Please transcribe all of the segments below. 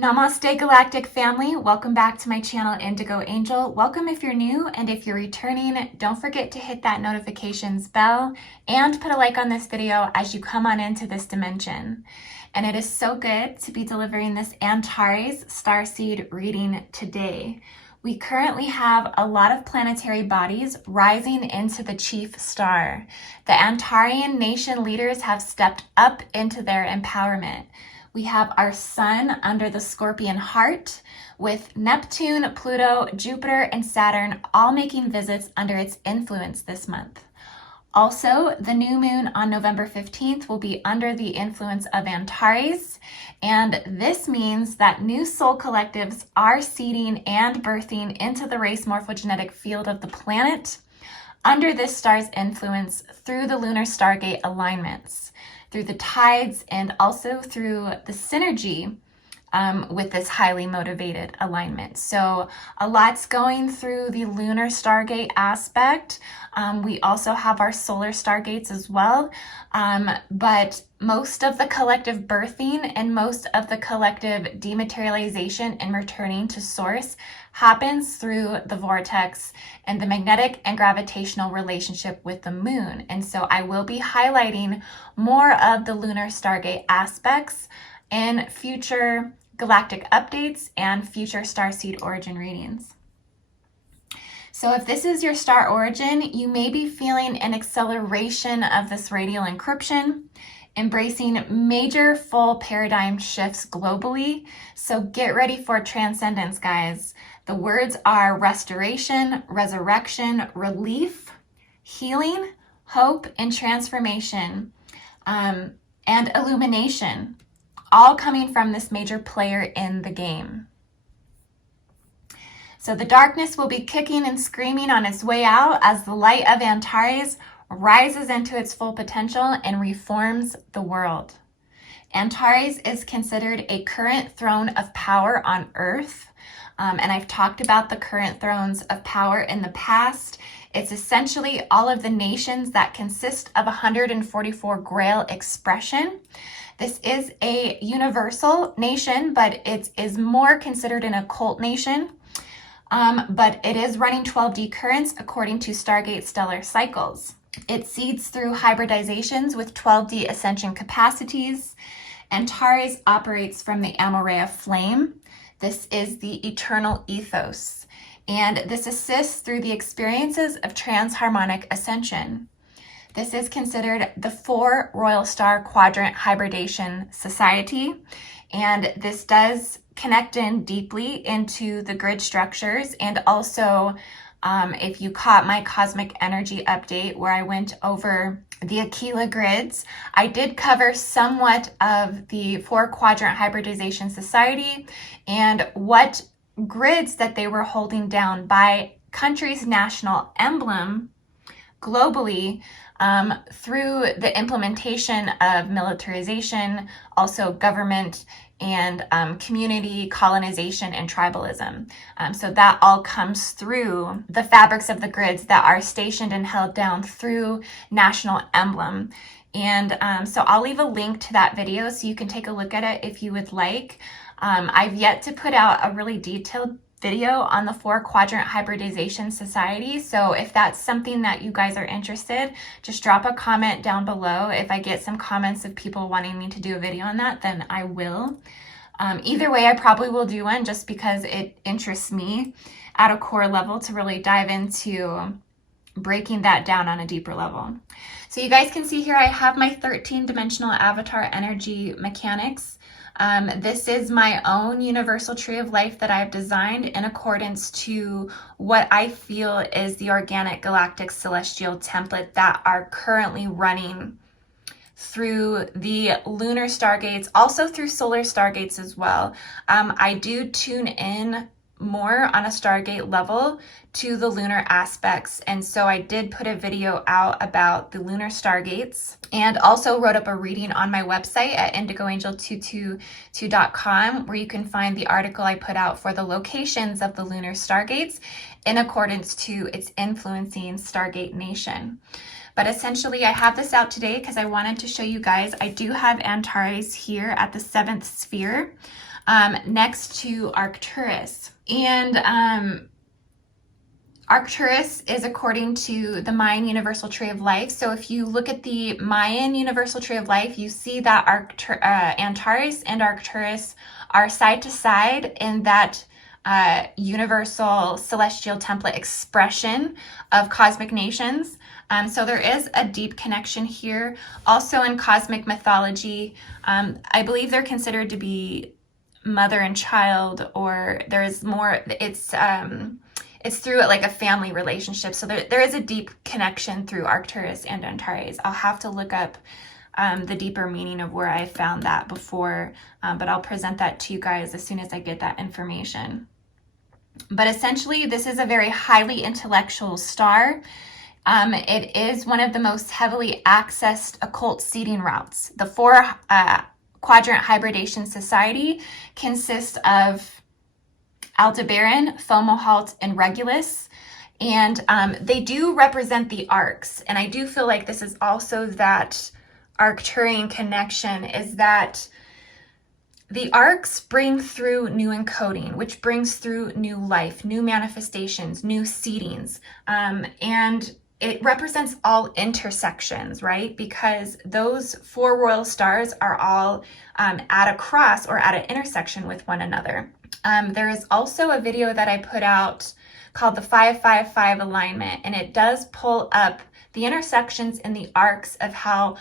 Namaste Galactic family, welcome back to my channel IndigoAngel. Welcome if you're new, and if you're returning, don't forget to hit that notifications bell and put a like on this video as you come on into this dimension. And it is so good to be delivering this Antares Starseed reading today. We currently have a lot of planetary bodies rising into the Chief Star. The Antarian nation leaders have stepped up into their empowerment. We have our sun under the Scorpion heart, with Neptune, Pluto, Jupiter, and Saturn all making visits under its influence this month. Also, the new moon on November 15th will be under the influence of Antares, and this means that new soul collectives are seeding and birthing into the race morphogenetic field of the planet under this star's influence through the lunar stargate alignments, through the tides, and also through the synergy with this highly motivated alignment. So a lot's going through the lunar stargate aspect. We also have our solar stargates as well, but most of the collective birthing and most of the collective dematerialization and returning to source happens through the vortex and the magnetic and gravitational relationship with the moon. And so I will be highlighting more of the lunar stargate aspects in future galactic updates and future starseed origin readings. So if this is your star origin, you may be feeling an acceleration of this radial encryption, embracing major full paradigm shifts globally. So get ready for transcendence, guys. The words are restoration, resurrection, relief, healing, hope, and transformation, and illumination, all coming from this major player in the game. So the darkness will be kicking and screaming on its way out as the light of Antares rises into its full potential and reforms the world. Antares is considered a current throne of power on Earth, and I've talked about the current thrones of power in the past. It's essentially all of the nations that consist of 144 Grail expression. This is a universal nation, but it is more considered an occult nation. But it is running 12D currents according to Stargate stellar cycles. It seeds through hybridizations with 12D ascension capacities. Antares operates from the Amorea flame. This is the eternal ethos, and this assists through the experiences of transharmonic ascension. This is considered the 4 Royal Star Quadrant Hybridation Society, and this does connect in deeply into the grid structures. And also, if you caught my cosmic energy update where I went over the Aquila grids, I did cover somewhat of the 4 Quadrant Hybridization Society and what grids that they were holding down by country's national emblem globally, through the implementation of militarization, also government and community colonization and tribalism. So that all comes through the fabrics of the grids that are stationed and held down through national emblem. And so I'll leave a link to that video so you can take a look at it if you would like. I've yet to put out a really detailed video on the 4 Quadrant Hybridization Society. So if that's something that you guys are interested, just drop a comment down below. If I get some comments of people wanting me to do a video on that, then I will. Either way, I probably will do one just because it interests me at a core level to really dive into breaking that down on a deeper level. So you guys can see here I have my 13-dimensional avatar energy mechanics. This is my own universal tree of life that I've designed in accordance to what I feel is the organic galactic celestial template that are currently running through the lunar stargates, also through solar stargates as well. I do tune in more on a stargate level to the lunar aspects, and so I did put a video out about the lunar stargates and also wrote up a reading on my website at IndigoAngel222.com, where you can find the article I put out for the locations of the lunar stargates in accordance to its influencing Stargate Nation. But essentially, I have this out today because I wanted to show you guys, I do have Antares here at the 7th sphere. next to Arcturus. And Arcturus is according to the Mayan universal tree of life. So if you look at the Mayan universal tree of life, you see that Antares and Arcturus are side to side in that universal celestial template expression of cosmic nations. So there is a deep connection here. Also in cosmic mythology, I believe they're considered to be mother and child, or there's more, it's through like a family relationship. So there is a deep connection through Arcturus and Antares. I'll have to look up the deeper meaning of where I found that before, but I'll present that to you guys as soon as I get that information. But essentially, this is a very highly intellectual star. It is one of the most heavily accessed occult seeding routes. The four quadrant hybridation society consists of Aldebaran, Fomalhaut, and Regulus. And they do represent the arcs. And I do feel like this is also that Arcturian connection, is that the arcs bring through new encoding, which brings through new life, new manifestations, new seedings. And it represents all intersections, right? Because those four royal stars are all at a cross or at an intersection with one another. There is also a video that I put out called the 555 alignment, and it does pull up the intersections in the arcs of how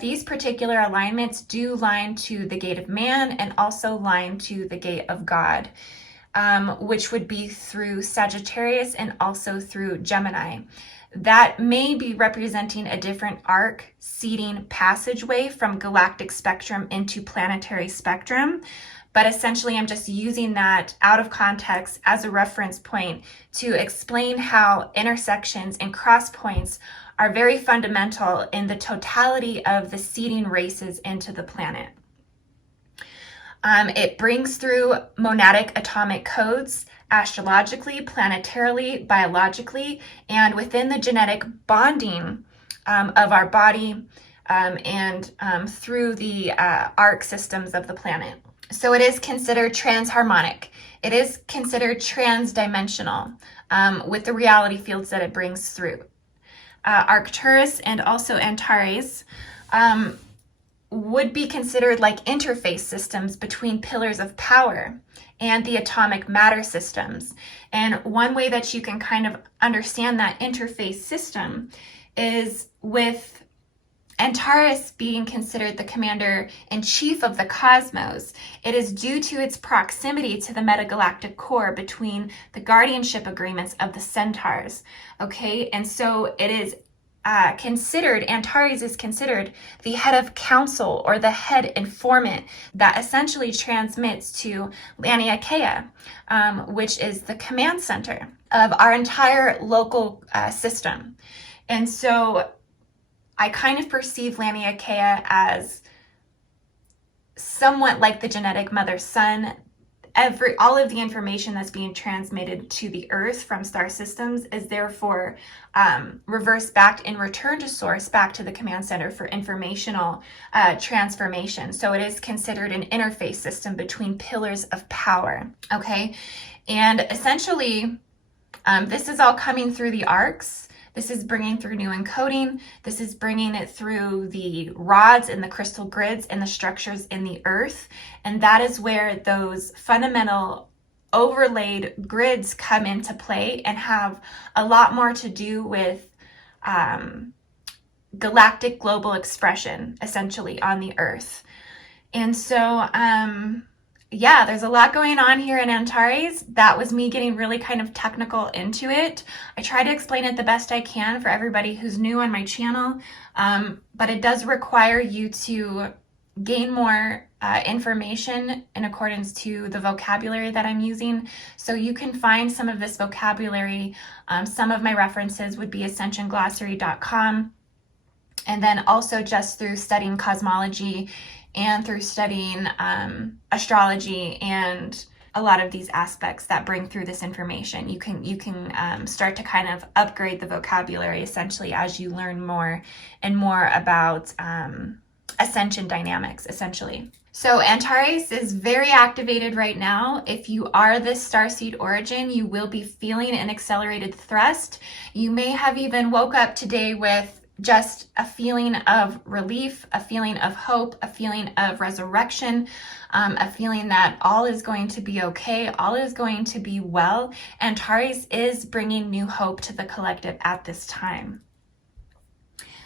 these particular alignments do line to the gate of man and also line to the gate of God, which would be through Sagittarius and also through Gemini. That may be representing a different arc seeding passageway from galactic spectrum into planetary spectrum. But essentially, I'm just using that out of context as a reference point to explain how intersections and cross points are very fundamental in the totality of the seeding races into the planet. It brings through monadic atomic codes, astrologically, planetarily, biologically, and within the genetic bonding of our body and through the arc systems of the planet. So it is considered transharmonic. It is considered transdimensional with the reality fields that it brings through. Arcturus and also Antares would be considered like interface systems between pillars of power and the atomic matter systems. And one way that you can kind of understand that interface system is with Antares being considered the commander-in-chief of the cosmos. It is due to its proximity to the metagalactic core between the guardianship agreements of the centaurs. Okay, and so it is considered, Antares is considered the head of council or the head informant that essentially transmits to Laniakea, which is the command center of our entire local system. And so I kind of perceive Laniakea as somewhat like the genetic mother sun. All of the information that's being transmitted to the Earth from star systems is therefore reversed back in return to source, back to the command center for informational transformation. So it is considered an interface system between pillars of power. Okay, and essentially, this is all coming through the arcs. This is bringing through new encoding. This is bringing it through the rods and the crystal grids and the structures in the earth. And that is where those fundamental overlaid grids come into play and have a lot more to do with galactic global expression, essentially, on the earth. And so, yeah, there's a lot going on here in Antares. That was me getting really kind of technical into it. I try to explain it the best I can for everybody who's new on my channel, but it does require you to gain more information in accordance to the vocabulary that I'm using. So you can find some of this vocabulary. Some of my references would be ascensionglossary.com, and then also just through studying cosmology and through studying astrology and a lot of these aspects that bring through this information. You can start to kind of upgrade the vocabulary essentially as you learn more and more about ascension dynamics, essentially. So Antares is very activated right now. If you are this starseed origin, you will be feeling an accelerated thrust. You may have even woke up today with just a feeling of relief, a feeling of hope, a feeling of resurrection, a feeling that all is going to be okay, all is going to be well. Antares is bringing new hope to the collective at this time.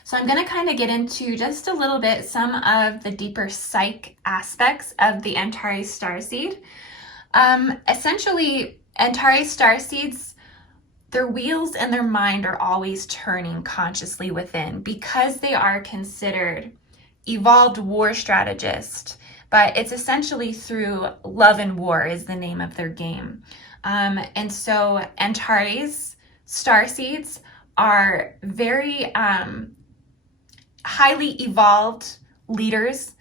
So I'm going to kind of get into just a little bit some of the deeper psych aspects of the Antares Starseed. Essentially, Antares Starseeds, their wheels and their mind are always turning consciously within because they are considered evolved war strategists. But it's essentially through love and war is the name of their game. And so Antares Starseeds are very highly evolved leaders.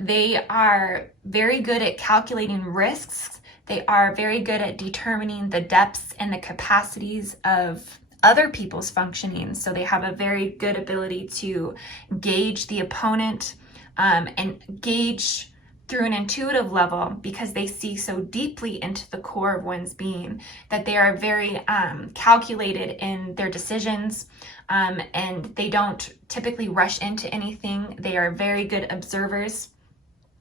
They are very good at calculating risks. They are very good at determining the depths and the capacities of other people's functioning. So they have a very good ability to gauge the opponent and gauge through an intuitive level because they see so deeply into the core of one's being that they are very calculated in their decisions. And they don't typically rush into anything. They are very good observers.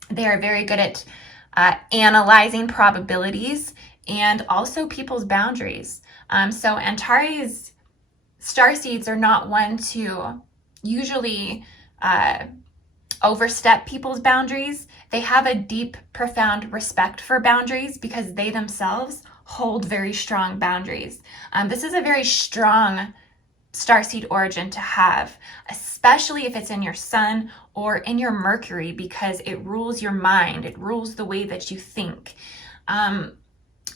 They are very good at analyzing probabilities and also people's boundaries. So Antares starseeds are not one to usually overstep people's boundaries. They have a deep, profound respect for boundaries because they themselves hold very strong boundaries. This is a very strong starseed origin to have, especially if it's in your sun or in your Mercury, because it rules your mind. It rules the way that you think.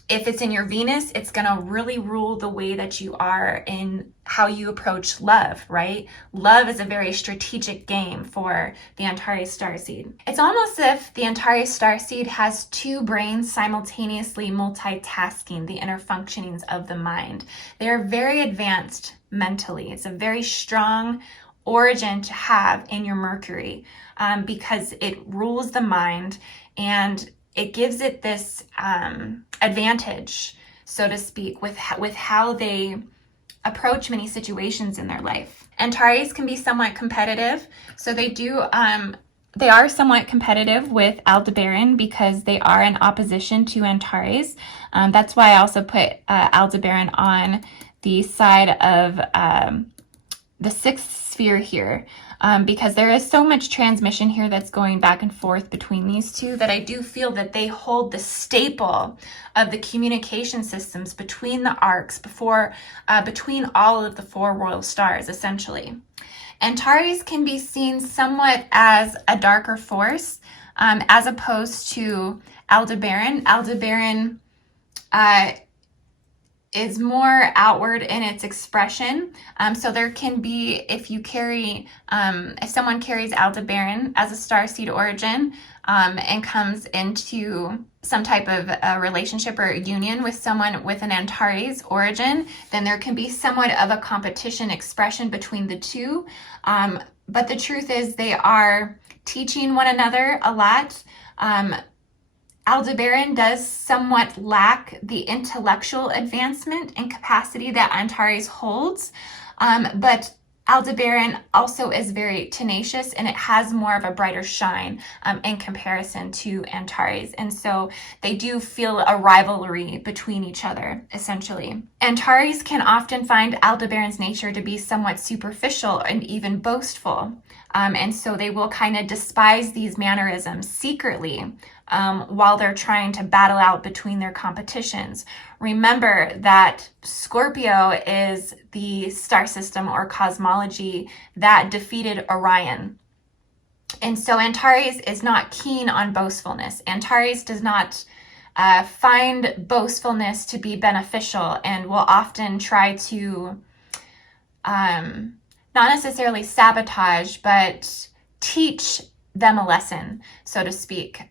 If it's in your Venus, it's going to really rule the way that you are in how you approach love, right? Love is a very strategic game for the Antares Starseed. It's almost as if the Antares Starseed has two brains simultaneously multitasking the inner functionings of the mind. They are very advanced mentally. It's a very strong origin to have in your Mercury because it rules the mind and it gives it this advantage, so to speak, with how they approach many situations in their life. Antares can be somewhat competitive, so they are somewhat competitive with Aldebaran because they are in opposition to Antares. That's why I also put Aldebaran on the side of the sixth sphere here, because there is so much transmission here that's going back and forth between these two that I do feel that they hold the staple of the communication systems between the arcs between all of the four royal stars, essentially. Antares can be seen somewhat as a darker force, as opposed to Aldebaran. Aldebaran is more outward in its expression. So there can be, if someone carries Aldebaran as a starseed origin and comes into some type of a relationship or a union with someone with an Antares origin, then there can be somewhat of a competition expression between the two. But the truth is they are teaching one another a lot. Aldebaran does somewhat lack the intellectual advancement and capacity that Antares holds, but Aldebaran also is very tenacious and it has more of a brighter shine in comparison to Antares. And so they do feel a rivalry between each other, essentially. Antares can often find Aldebaran's nature to be somewhat superficial and even boastful. And so they will kind of despise these mannerisms secretly while they're trying to battle out between their competitions. Remember that Scorpio is the star system or cosmology that defeated Orion. And so Antares is not keen on boastfulness. Antares does not find boastfulness to be beneficial and will often try to not necessarily sabotage, but teach them a lesson, so to speak,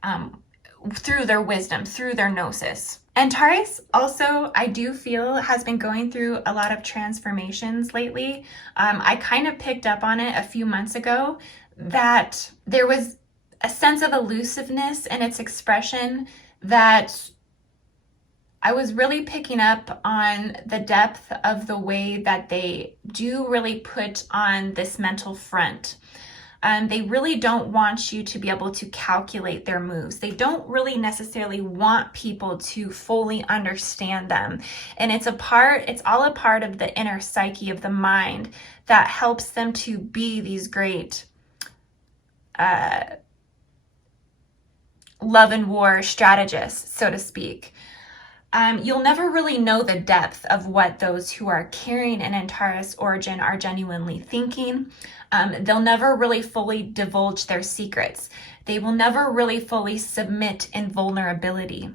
through their wisdom, through their gnosis. Antares also, I do feel, has been going through a lot of transformations lately. I kind of picked up on it a few months ago that there was a sense of elusiveness in its expression that I was really picking up on the depth of the way that they do really put on this mental front. They really don't want you to be able to calculate their moves. They don't really necessarily want people to fully understand them. And it's all a part of the inner psyche of the mind that helps them to be these great love and war strategists, so to speak. You'll never really know the depth of what those who are carrying an Antares origin are genuinely thinking. They'll never really fully divulge their secrets. They will never really fully submit in vulnerability.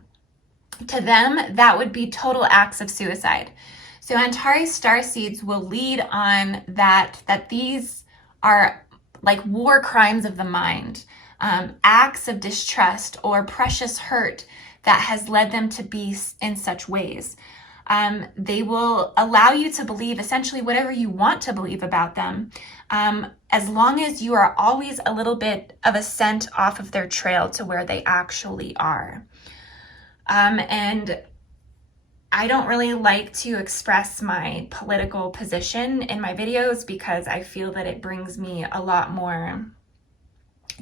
To them, that would be total acts of suicide. So Antares Starseeds will lead on that these are like war crimes of the mind, acts of distrust or precious hurt that has led them to be in such ways. They will allow you to believe essentially whatever you want to believe about them, as long as you are always a little bit of a scent off of their trail to where they actually are. And I don't really like to express my political position in my videos because I feel that it brings me a lot more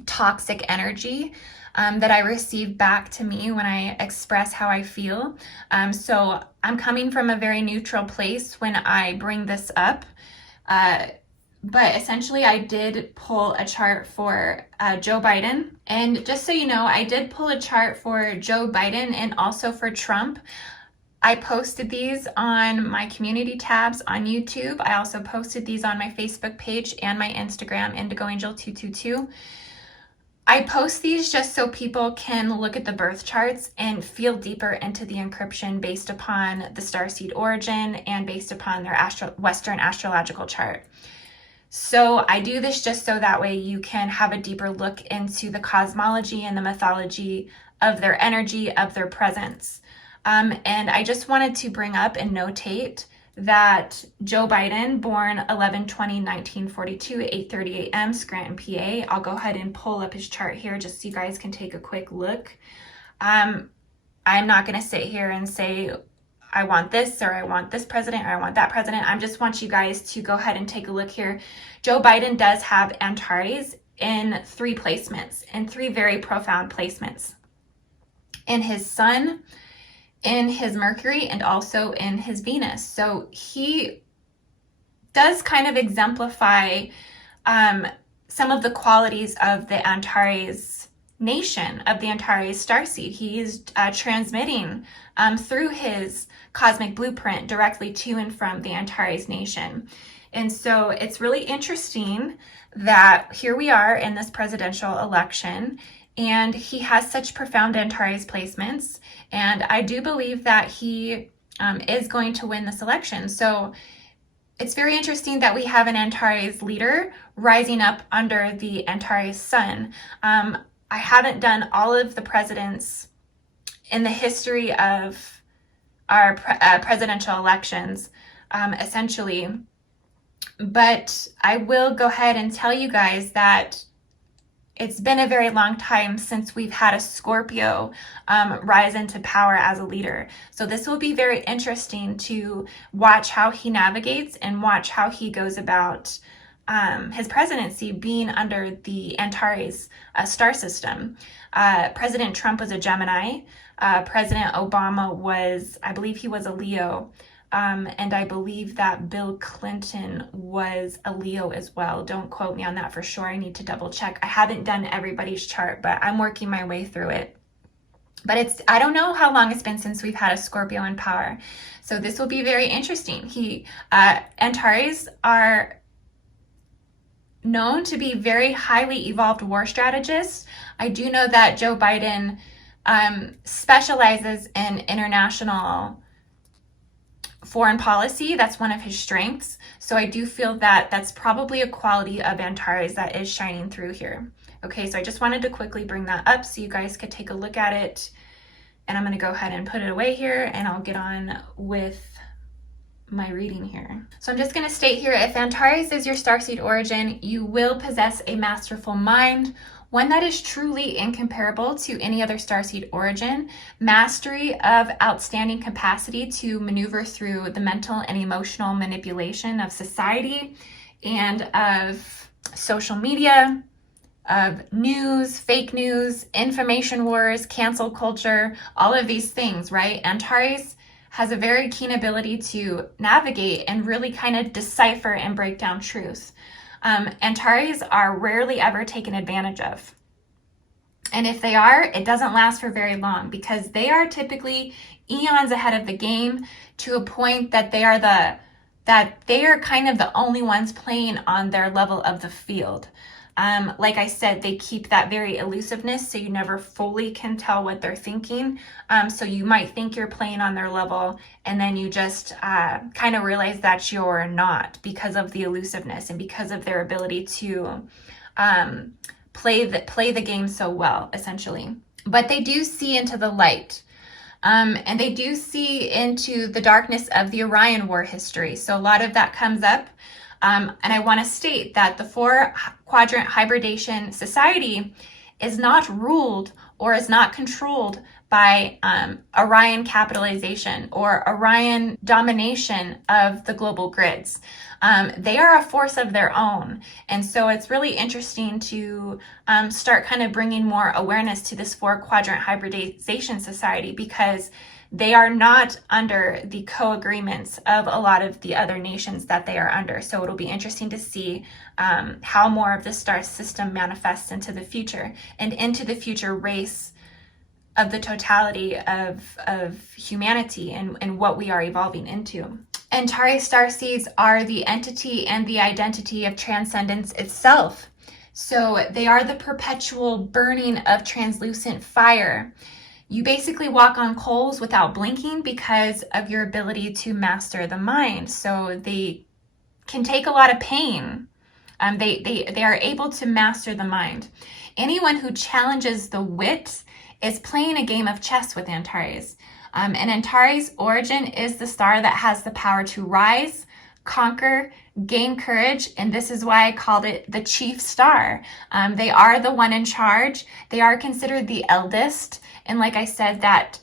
toxic energy that I receive back to me when I express how I feel. So I'm coming from a very neutral place when I bring this up. But essentially I did pull a chart for Joe Biden. And just so you know, I did pull a chart for Joe Biden and also for Trump. I posted these on my community tabs on YouTube. I also posted these on my Facebook page and my Instagram, IndigoAngel222. I post these just so people can look at the birth charts and feel deeper into the encryption based upon the starseed origin and based upon their Western astrological chart. So I do this just so that way you can have a deeper look into the cosmology and the mythology of their energy, of their presence. And I just wanted to bring up and notate that Joe Biden, born 11/20/1942, 8:30 a.m., Scranton, PA. I'll go ahead and pull up his chart here just so you guys can take a quick look. I'm not going to sit here and say, I want this, or I want this president, or I want that president. I just want you guys to go ahead and take a look here. Joe Biden does have Antares in 3 placements, in 3 very profound placements. In his sun, in his Mercury, and also in his Venus. So he does kind of exemplify some of the qualities of the Antares nation, of the Antares Starseed. He is transmitting through his cosmic blueprint directly to and from the Antares nation. And so it's really interesting that here we are in this presidential election, and he has such profound Antares placements. And I do believe that he is going to win this election. So it's very interesting that we have an Antares leader rising up under the Antares sun. I haven't done all of the presidents in the history of our presidential elections, essentially. But I will go ahead and tell you guys that it's been a very long time since we've had a Scorpio rise into power as a leader. So this will be very interesting to watch how he navigates and watch how he goes about his presidency being under the Antares star system. President Trump was a Gemini. President Obama was, I believe he was a Leo. And I believe that Bill Clinton was a Leo as well. Don't quote me on that for sure. I need to double check. I haven't done everybody's chart, but I'm working my way through it. But I don't know how long it's been since we've had a Scorpio in power. So this will be very interesting. Antares are known to be very highly evolved war strategists. I do know that Joe Biden specializes in international foreign policy. That's one of his strengths. So I do feel that that's probably a quality of Antares that is shining through here. Okay, so I just wanted to quickly bring that up so you guys could take a look at it. And I'm going to go ahead and put it away here, and I'll get on with my reading here. So I'm just going to state here, if Antares is your starseed origin, you will possess a masterful mind, one that is truly incomparable to any other starseed origin, mastery of outstanding capacity to maneuver through the mental and emotional manipulation of society and of social media, of news, fake news, information wars, cancel culture, all of these things, right? Antares has a very keen ability to navigate and really kind of decipher and break down truth. Antares are rarely ever taken advantage of. And if they are, it doesn't last for very long because they are typically eons ahead of the game to a point that they are kind of the only ones playing on their level of the field. Like I said, they keep that very elusiveness, so you never fully can tell what they're thinking. So you might think you're playing on their level, and then you just kind of realize that you're not because of the elusiveness and because of their ability to play the game so well, essentially. But they do see into the light. And they do see into the darkness of the Orion War history. So a lot of that comes up. And I want to state that the 4-quadrant hybridation society is not ruled or is not controlled by Orion capitalization or Orion domination of the global grids. They are a force of their own. And so it's really interesting to start kind of bringing more awareness to this 4-quadrant hybridization society because they are not under the co-agreements of a lot of the other nations that they are under. So it'll be interesting to see how more of the star system manifests into the future and into the future race of the totality of humanity and what we are evolving into. Antares Starseeds are the entity and the identity of Transcendence itself. So they are the perpetual burning of translucent fire. You basically walk on coals without blinking because of your ability to master the mind. So they can take a lot of pain. They are able to master the mind. Anyone who challenges the wit is playing a game of chess with Antares. And Antares' origin is the star that has the power to rise, conquer, gain courage, and this is why I called it the Chief Star. They are the one in charge. They are considered the eldest, and like I said, that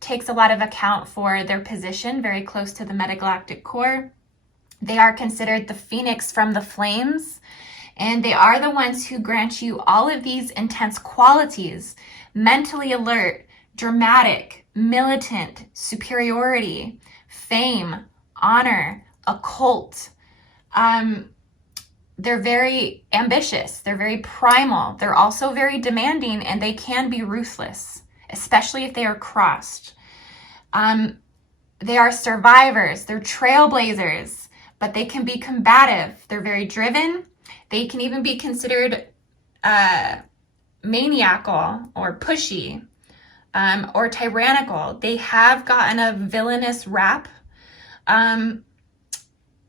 takes a lot of account for their position very close to the metagalactic core. They are considered the phoenix from the flames, and they are the ones who grant you all of these intense qualities: mentally alert, dramatic, militant, superiority, fame, honor, occult. They're very ambitious. They're very primal. They're also very demanding, and they can be ruthless, especially if they are crossed. They are survivors. They're trailblazers, but they can be combative. They're very driven. They can even be considered maniacal or pushy or tyrannical. They have gotten a villainous rap.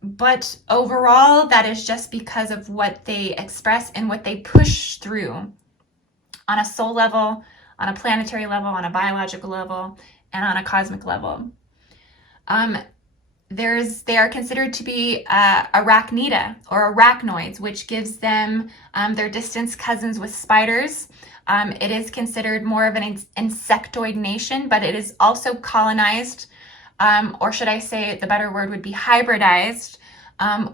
But overall, that is just because of what they express and what they push through on a soul level, on a planetary level, on a biological level, and on a cosmic level. They are considered to be arachnida or arachnoids, which gives them their distant cousins with spiders. It is considered more of an insectoid nation, but it is also colonized, or should I say the better word would be hybridized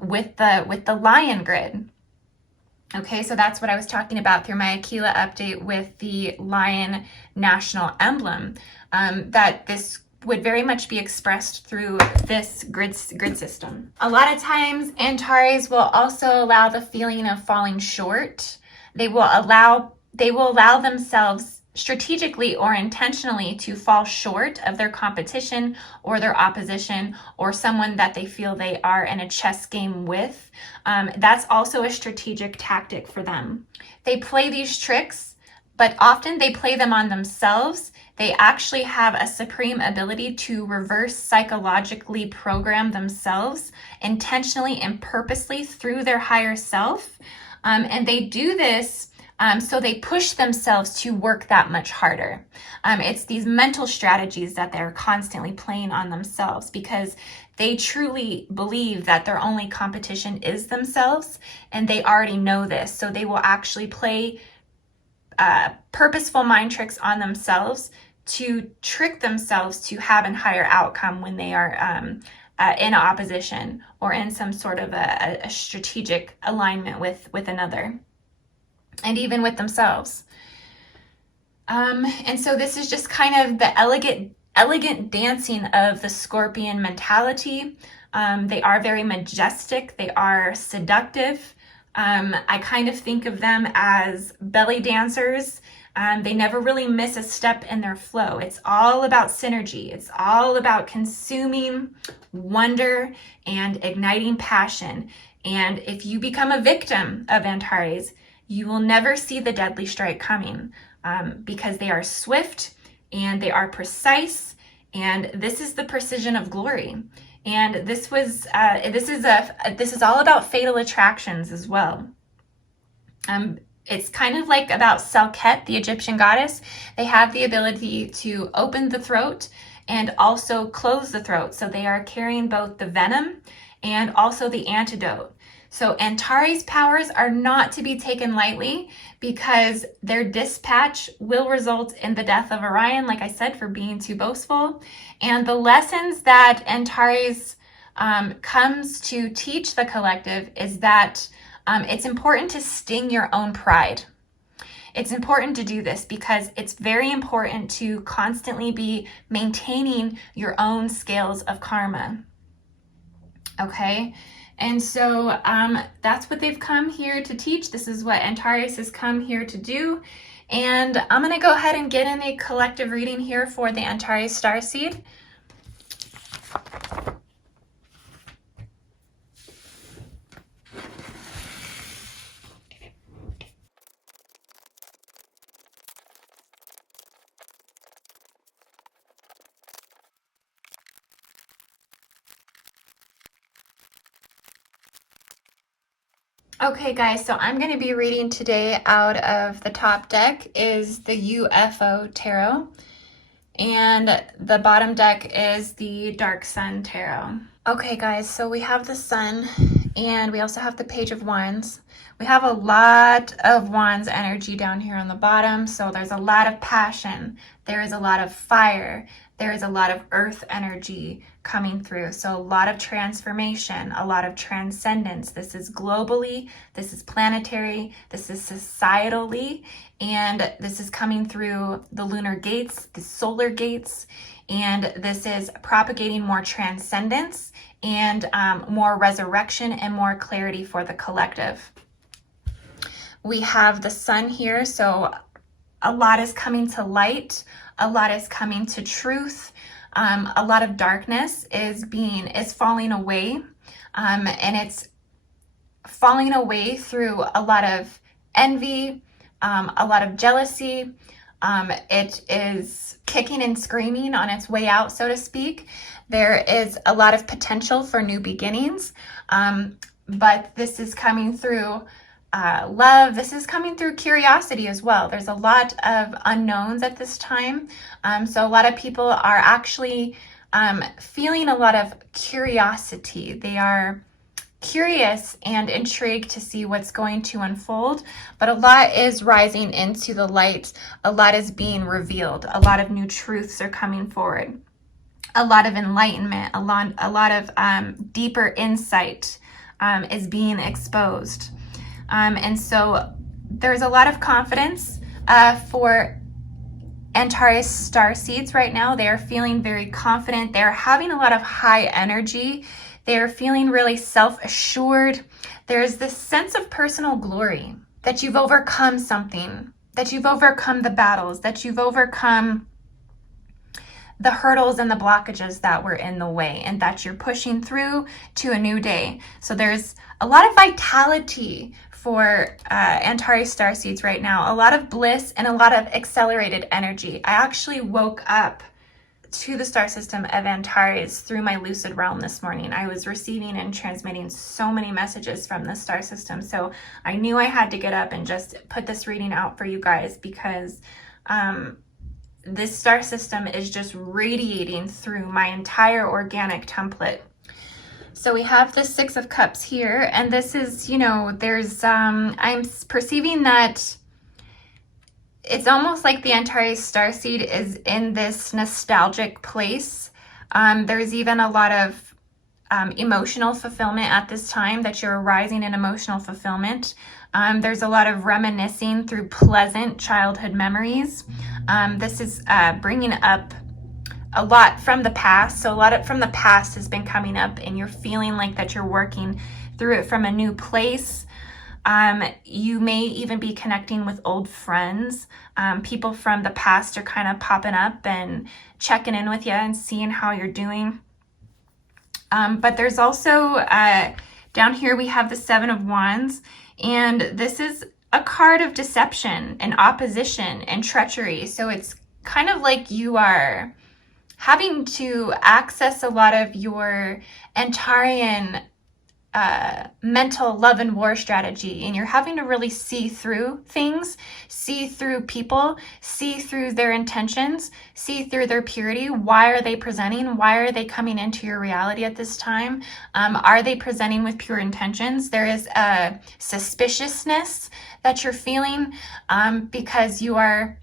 with the lion grid. Okay, so that's what I was talking about through my Aquila update with the lion national emblem, that this would very much be expressed through this grid system. A lot of times, Antares will also allow the feeling of falling short. They will allow themselves strategically or intentionally to fall short of their competition or their opposition or someone that they feel they are in a chess game with. That's also a strategic tactic for them. They play these tricks, but often they play them on themselves. They actually have a supreme ability to reverse psychologically program themselves intentionally and purposely through their higher self. And they do this So they push themselves to work that much harder. It's these mental strategies that they're constantly playing on themselves because they truly believe that their only competition is themselves, and they already know this. So they will actually play purposeful mind tricks on themselves to trick themselves to have a higher outcome when they are in opposition or in some sort of a strategic alignment with another, and even with themselves. And so this is just kind of the elegant dancing of the Scorpion mentality. They are very majestic. They are seductive. I kind of think of them as belly dancers. They never really miss a step in their flow. It's all about synergy. It's all about consuming wonder and igniting passion. And if you become a victim of Antares, you will never see the deadly strike coming because they are swift and they are precise. And this is the precision of glory. And this is all about fatal attractions as well. It's kind of like about Selket, the Egyptian goddess. They have the ability to open the throat and also close the throat. So they are carrying both the venom and also the antidote. So Antares powers are not to be taken lightly because their dispatch will result in the death of Orion, like I said, for being too boastful. And the lessons that Antares comes to teach the collective is that it's important to sting your own pride. It's important to do this because it's very important to constantly be maintaining your own scales of karma. Okay? And so that's what they've come here to teach. This is what Antares has come here to do. And I'm going to go ahead and get in a collective reading here for the Antares Starseed. Okay guys, so I'm going to be reading today out of the top deck is the UFO Tarot, and the bottom deck is the Dark Sun Tarot. Okay guys, so we have the Sun and we also have the Page of Wands. We have a lot of Wands energy down here on the bottom, so there's a lot of passion, there is a lot of fire, there is a lot of earth energy coming through. So a lot of transformation, a lot of transcendence. This is globally, this is planetary, this is societally, and this is coming through the lunar gates, the solar gates, and this is propagating more transcendence and more resurrection and more clarity for the collective. We have the Sun here, so a lot is coming to light, a lot is coming to truth. A lot of darkness is falling away, and it's falling away through a lot of envy, a lot of jealousy. It is kicking and screaming on its way out, so to speak. There is a lot of potential for new beginnings, but this is coming through love. This is coming through curiosity as well. There's a lot of unknowns at this time. So a lot of people are actually feeling a lot of curiosity. They are curious and intrigued to see what's going to unfold, but a lot is rising into the light. A lot is being revealed. A lot of new truths are coming forward. A lot of enlightenment, a lot of deeper insight is being exposed. And so there's a lot of confidence for Antares Starseeds right now. They are feeling very confident. They're having a lot of high energy. They're feeling really self-assured. There's this sense of personal glory, that you've overcome something, that you've overcome the battles, that you've overcome the hurdles and the blockages that were in the way, and that you're pushing through to a new day. So there's a lot of vitality for Antares Starseeds right now, a lot of bliss and a lot of accelerated energy. I actually woke up to the star system of Antares through my lucid realm this morning. I was receiving and transmitting so many messages from the star system. So I knew I had to get up and just put this reading out for you guys, because this star system is just radiating through my entire organic template. So we have the Six of Cups here, and this is, you know, there's, I'm perceiving that it's almost like the Antares Starseed is in this nostalgic place. There's even a lot of emotional fulfillment at this time, that you're rising in emotional fulfillment. There's a lot of reminiscing through pleasant childhood memories. This is bringing up a lot from the past. So a lot from the past has been coming up, and you're feeling like that you're working through it from a new place. You may even be connecting with old friends. People from the past are kind of popping up and checking in with you and seeing how you're doing. But there's also, down here we have the Seven of Wands, and this is a card of deception and opposition and treachery. So it's kind of like you are having to access a lot of your Antarian mental love and war strategy, and you're having to really see through things, see through people, see through their intentions, see through their purity. Why are they presenting? Why are they coming into your reality at this time? Are they presenting with pure intentions? There is a suspiciousness that you're feeling, because you are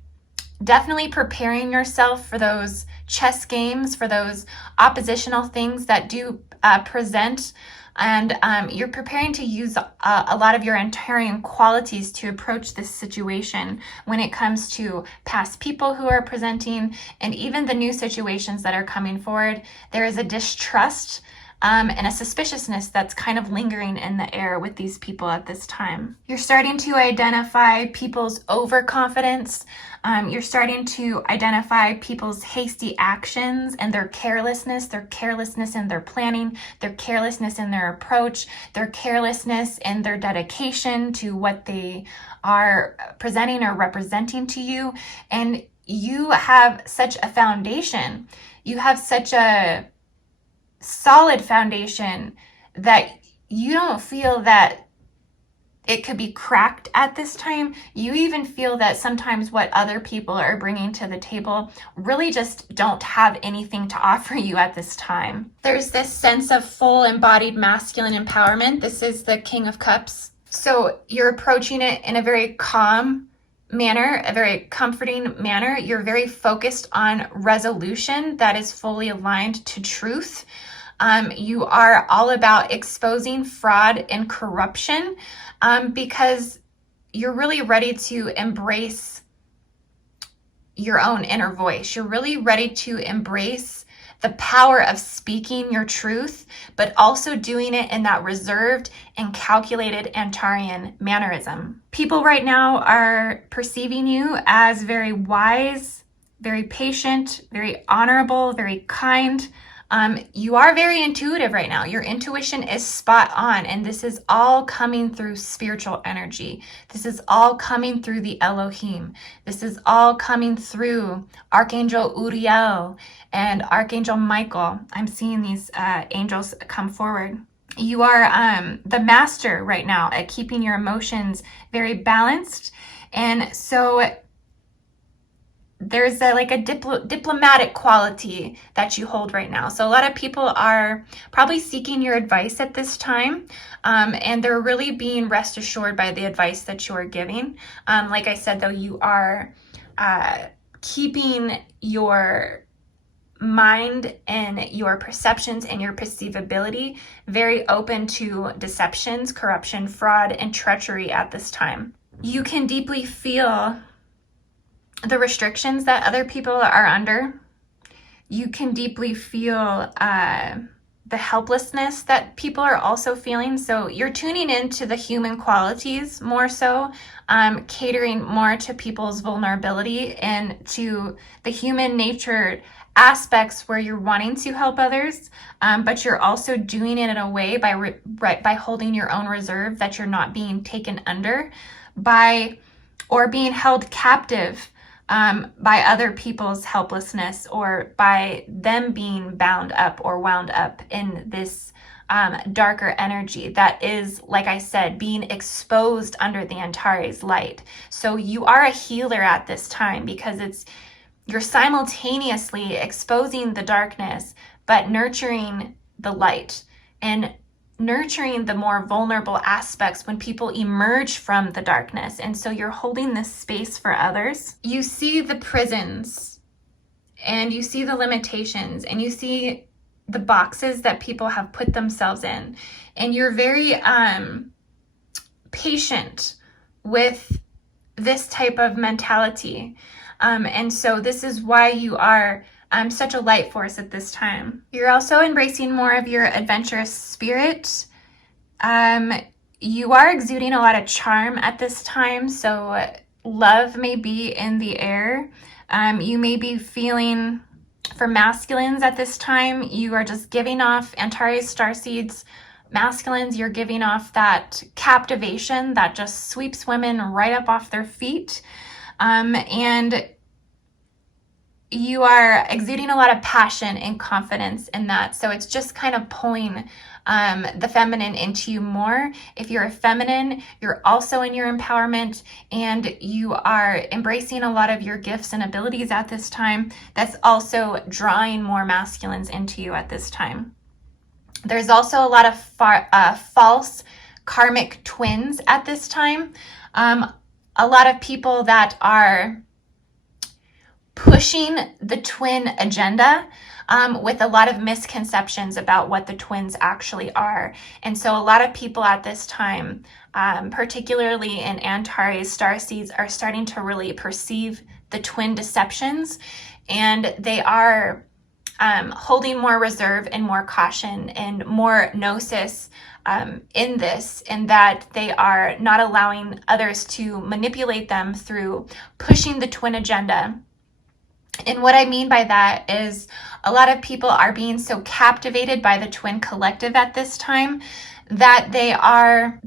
definitely preparing yourself for those chess games, for those oppositional things that do present. And you're preparing to use a lot of your Antarian qualities to approach this situation when it comes to past people who are presenting, and even the new situations that are coming forward. There is a distrust and a suspiciousness that's kind of lingering in the air with these people at this time. You're starting to identify people's overconfidence. You're starting to identify people's hasty actions and their carelessness in their planning, their carelessness in their approach, their carelessness in their dedication to what they are presenting or representing to you. And you have such a foundation. You have such a solid foundation that you don't feel that it could be cracked at this time. You even feel that sometimes what other people are bringing to the table really just don't have anything to offer you at this time. There's this sense of full embodied masculine empowerment. This is the King of Cups. So you're approaching it in a very calm manner, a very comforting manner. You're very focused on resolution that is fully aligned to truth. You are all about exposing fraud and corruption, because you're really ready to embrace your own inner voice. You're really ready to embrace the power of speaking your truth, but also doing it in that reserved and calculated Antarian mannerism. People right now are perceiving you as very wise, very patient, very honorable, very kind. You are very intuitive right now. Your intuition is spot on, and this is all coming through spiritual energy. This is all coming through the Elohim. This is all coming through Archangel Uriel and Archangel Michael. I'm seeing these angels come forward. You are the master right now at keeping your emotions very balanced, and so there's a diplomatic quality that you hold right now. So a lot of people are probably seeking your advice at this time, and they're really being rest assured by the advice that you're giving. Like I said, though, you are keeping your mind and your perceptions and your perceivability very open to deceptions, corruption, fraud, and treachery at this time. You can deeply feel the restrictions that other people are under. You can deeply feel the helplessness that people are also feeling. So you're tuning into the human qualities more so, catering more to people's vulnerability and to the human nature aspects where you're wanting to help others, but you're also doing it in a way by holding your own reserve, that you're not being taken under by or being held captive by other people's helplessness or by them being bound up or wound up in this darker energy that is, like I said, being exposed under the Antares light. So you are a healer at this time because you're simultaneously exposing the darkness, but nurturing the light and nurturing the more vulnerable aspects when people emerge from the darkness. And so you're holding this space for others. You see the prisons and you see the limitations and you see the boxes that people have put themselves in. And you're very patient with this type of mentality. And so this is why you are such a light force at this time. You're also embracing more of your adventurous spirit. You are exuding a lot of charm at this time, so love may be in the air. You may be feeling, for masculines at this time, you are just giving off Antares Starseeds. Masculines, you're giving off that captivation that just sweeps women right up off their feet. And you are exuding a lot of passion and confidence in that. So it's just kind of pulling the feminine into you more. If you're a feminine, you're also in your empowerment and you are embracing a lot of your gifts and abilities at this time. That's also drawing more masculines into you at this time. There's also a lot of false karmic twins at this time. A lot of people that are pushing the twin agenda with a lot of misconceptions about what the twins actually are. And so a lot of people at this time, particularly in Antares Starseeds, are starting to really perceive the twin deceptions, and they are holding more reserve and more caution and more gnosis in this, in that they are not allowing others to manipulate them through pushing the twin agenda. And what I mean by that is a lot of people are being so captivated by the twin collective at this time that they are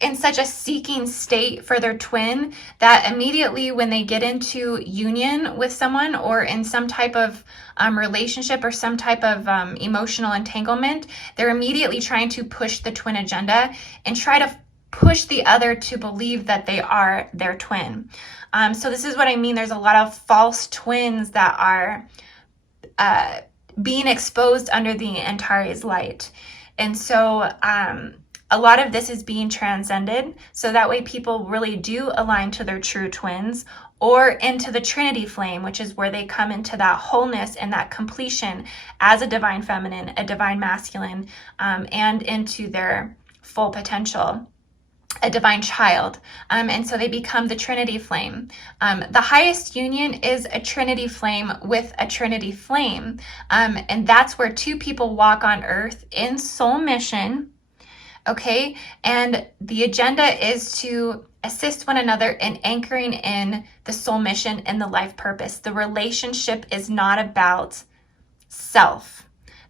in such a seeking state for their twin that immediately when they get into union with someone or in some type of relationship or some type of emotional entanglement, they're immediately trying to push the twin agenda and try to push the other to believe that they are their twin. So this is what I mean. There's a lot of false twins that are being exposed under the Antares light. And so a lot of this is being transcended. So that way people really do align to their true twins or into the Trinity flame, which is where they come into that wholeness and that completion as a divine feminine, a divine masculine, and into their full potential, a divine child. And so they become the Trinity flame. The highest union is a Trinity flame with a Trinity flame. And that's where two people walk on earth in soul mission. Okay. And the agenda is to assist one another in anchoring in the soul mission and the life purpose. The relationship is not about self.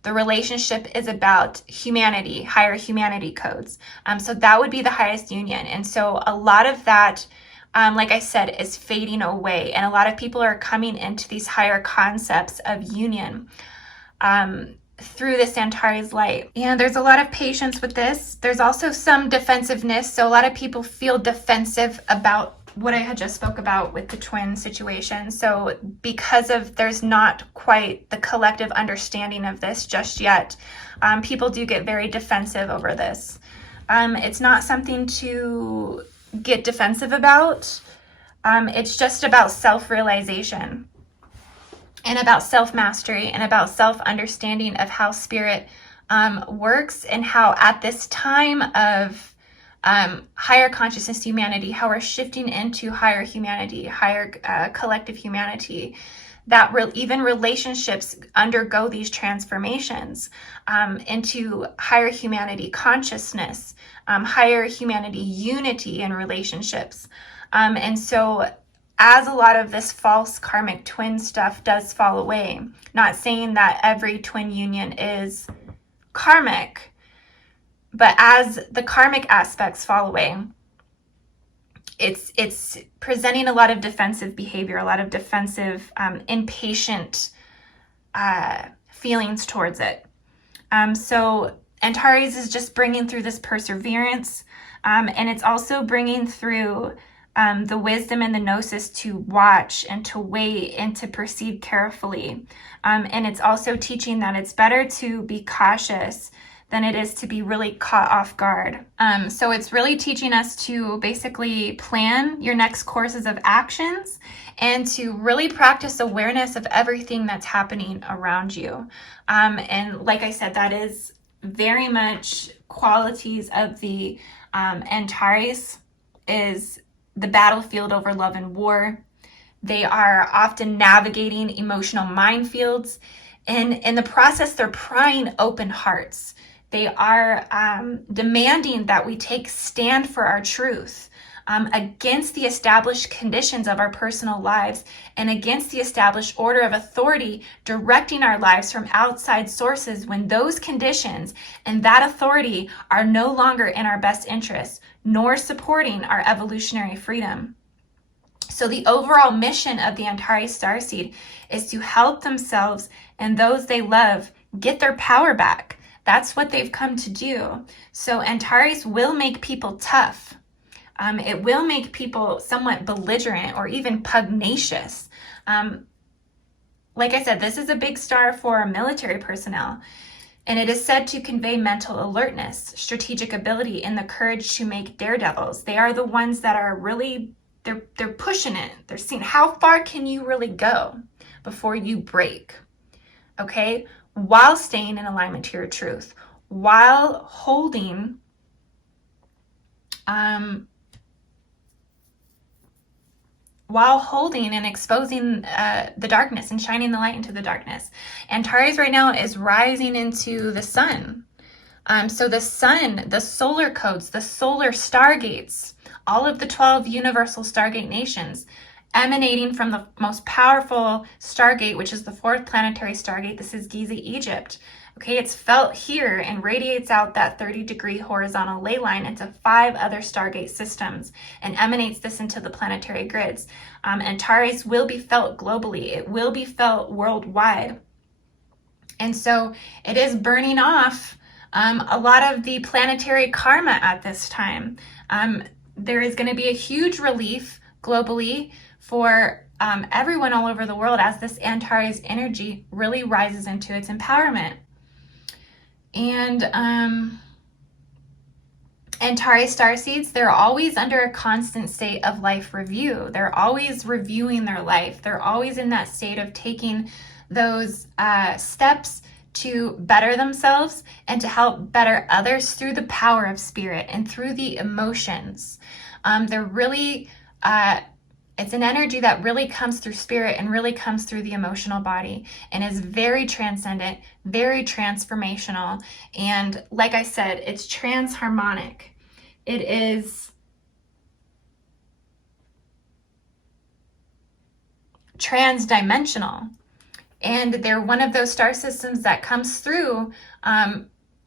The relationship is about humanity, higher humanity codes. So that would be the highest union. And so a lot of that, like I said, is fading away. And a lot of people are coming into these higher concepts of union through this Antares light. And there's a lot of patience with this. There's also some defensiveness. So a lot of people feel defensive about what I had just spoke about with the twin situation. So because there's not quite the collective understanding of this just yet, people do get very defensive over this. It's not something to get defensive about. It's just about self-realization and about self-mastery and about self-understanding of how spirit works and how at this time of higher consciousness humanity, how we're shifting into higher humanity, higher collective humanity, that even relationships undergo these transformations into higher humanity consciousness, higher humanity unity in relationships. And so as a lot of this false karmic twin stuff does fall away, not saying that every twin union is karmic, but as the karmic aspects fall away, it's presenting a lot of defensive behavior, a lot of defensive, impatient feelings towards it. So Antares is just bringing through this perseverance, and it's also bringing through the wisdom and the gnosis to watch and to wait and to perceive carefully. And it's also teaching that it's better to be cautious than it is to be really caught off guard. So it's really teaching us to basically plan your next courses of actions and to really practice awareness of everything that's happening around you. And like I said, that is very much qualities of the Antares, is the battlefield over love and war. They are often navigating emotional minefields, and in the process, they're prying open hearts. They are demanding that we take stand for our truth against the established conditions of our personal lives and against the established order of authority directing our lives from outside sources when those conditions and that authority are no longer in our best interest, nor supporting our evolutionary freedom. So the overall mission of the Antares Starseed is to help themselves and those they love get their power back. That's what they've come to do. So Antares will make people tough. It will make people somewhat belligerent or even pugnacious. Like I said, this is a big star for military personnel, and it is said to convey mental alertness, strategic ability, and the courage to make daredevils. They are the ones that are really, they're pushing it. They're seeing how far can you really go before you break, okay? While staying in alignment to your truth, while holding and exposing the darkness and shining the light into the darkness. Antares right now is rising into the sun. So the sun, the solar codes, the solar stargates, all of the 12 universal stargate nations, emanating from the most powerful stargate, which is the fourth planetary stargate. This is Giza, Egypt. Okay, it's felt here and radiates out that 30-degree horizontal ley line into 5 other stargate systems and emanates this into the planetary grids. Antares will be felt globally. It will be felt worldwide. And so it is burning off a lot of the planetary karma at this time. There is going to be a huge relief globally for everyone all over the world as this Antares energy really rises into its empowerment. And Antares starseeds, they're always under a constant state of life review. They're always reviewing their life. They're always in that state of taking those steps to better themselves and to help better others through the power of spirit and through the emotions. They're really, it's an energy that really comes through spirit and really comes through the emotional body and is very transcendent, very transformational. And like I said, it's transharmonic. It is transdimensional. And they're one of those star systems that comes through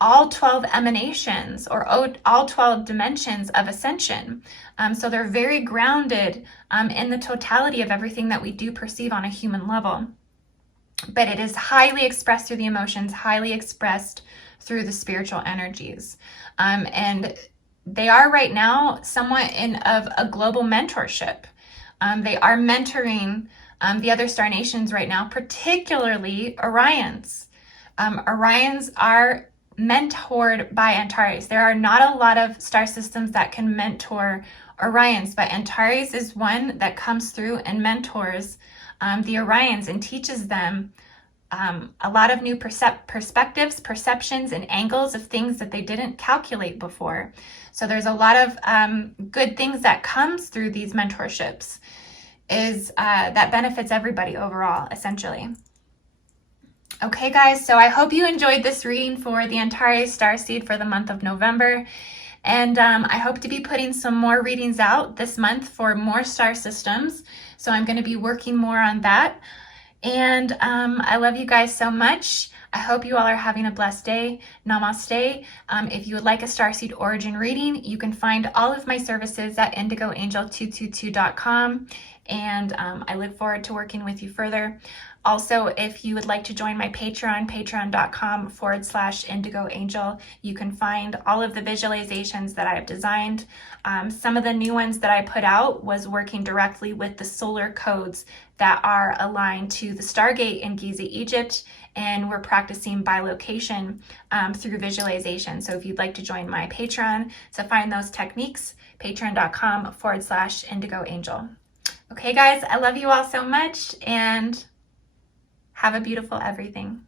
all 12 emanations or all 12 dimensions of ascension. So they're very grounded in the totality of everything that we do perceive on a human level. But it is highly expressed through the emotions, highly expressed through the spiritual energies. And they are right now somewhat of a global mentorship. They are mentoring the other star nations right now, particularly Orions. Orions are mentored by Antares. There are not a lot of star systems that can mentor Orions, but Antares is one that comes through and mentors the Orions and teaches them a lot of new perspectives, perceptions, and angles of things that they didn't calculate before. So there's a lot of good things that comes through these mentorships that benefits everybody overall, essentially. Okay, guys, so I hope you enjoyed this reading for the Antares Starseed for the month of November. And I hope to be putting some more readings out this month for more star systems. So I'm going to be working more on that. And I love you guys so much. I hope you all are having a blessed day. Namaste. If you would like a starseed origin reading, you can find all of my services at IndigoAngel222.com. And I look forward to working with you further. Also, if you would like to join my Patreon, patreon.com/IndigoAngel, you can find all of the visualizations that I've designed. Some of the new ones that I put out was working directly with the solar codes that are aligned to the stargate in Giza, Egypt, and we're practicing bilocation through visualization. So if you'd like to join my Patreon to find those techniques, patreon.com/IndigoAngel. Okay, guys, I love you all so much, and have a beautiful everything.